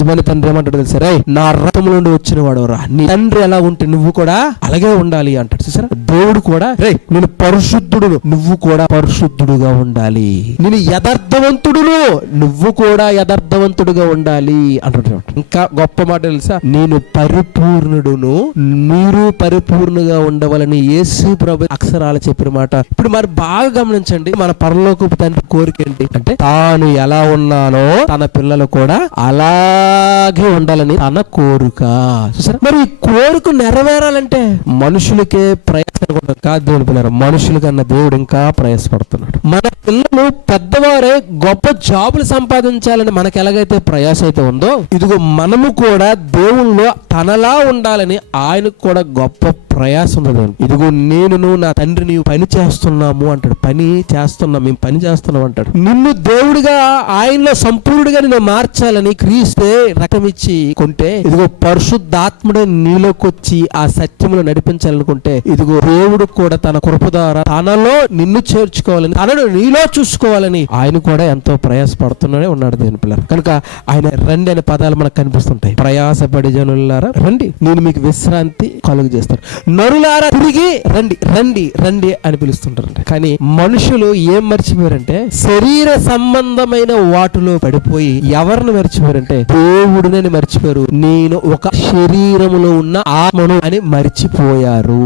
నిజమైన తండ్రి ఏమంటాడు తెలుసా? రే నా రక్తము నుండి వచ్చిన వాడు రా, నీ తండ్రి ఎలా ఉంటే నువ్వు కూడా అలాగే ఉండాలి అంటాడు. చూసారా, దేవుడు కూడా రే నేను పరిశుద్ధుడును, నువ్వు కూడా పరిశుద్ధుడుగా ఉండాలి. నేను యథార్థవంతుడును, నువ్వు కూడా యథార్థవంతుడుగా ఉండాలి అంటాడు. ఇంకా గొప్ప మాట తెలుసా? నేను పరిపూర్ణుడును, మీరు పరిపూర్ణుగా ఉండవాలని యేసు ప్రభు అక్షరాలు చెప్పిన మాట. ఇప్పుడు మరి బాగా గమనించండి, మన పరలోకపు తండ్రి కోరిక ఏంటి అంటే తాను ఎలా ఉన్నానో తన పిల్లలు కూడా అలాగే ఉండాలని తన కోరిక. చూసారా, మరి ఈ కోరిక నెరవేరాలంటే మనుషులకే ప్రయాస కాదు దేవుని పిల్లలు, మనుషులు కన్నా దేవుడు ఇంకా ప్రయాసపడుతున్నాడు. మన పిల్లలు పెద్దవారే గొప్ప జాబులు సంపాదించాలని మనకి ఎలాగైతే ప్రయాస అయితే ఉందో, ఇదిగో మనము కూడా దేవుళ్ళు తనలా ఉండాలని ఆయనకు కూడా గొప్ప ప్రయాసం ఉంది. ఇదిగో నేను నా తండ్రి నీవు పని చేస్తున్నాము అంటాడు. పని చేస్తున్నాం, మేము పని చేస్తున్నాం అంటాడు. నిన్ను దేవుడిగా ఆయనలో సంపూర్ణుడిగా నేను మార్చాలని క్రీస్తే రక్తం ఇచ్చి కొంటే, ఇదిగో పరిశుద్ధాత్ముడే నీలోకి వచ్చి ఆ సత్యమును నడిపించాలనుకుంటే, ఇదిగో దేవుడు కూడా తన కృప ద్వారా తనలో నిన్ను చేర్చుకోవాలని, తనను నీలో చూసుకోవాలని ఆయన కూడా ఎంతో ప్రయాసపడుతూనే ఉన్నాడు దేవుని పిల్లలు. కనుక ఆయన రండి అనే పదాలు మనకు కనిపిస్తుంటాయి. ప్రయాసపడి జనులారా రండి, నేను మీకు విశ్రాంతి కలుగు చేస్తాను. నరులారా తిరిగి రండి, రండి రండి అని పిలుస్తుంటారు. కానీ మనుషులు ఏం మర్చిపోయారంటే శరీర సంబంధమైన వాటిలో పడిపోయి ఎవరిని మర్చిపోయారంటే దేవుడిని మర్చిపోయారు. నేను ఒక శరీరములో ఉన్న ఆత్మను అని మర్చిపోయారు.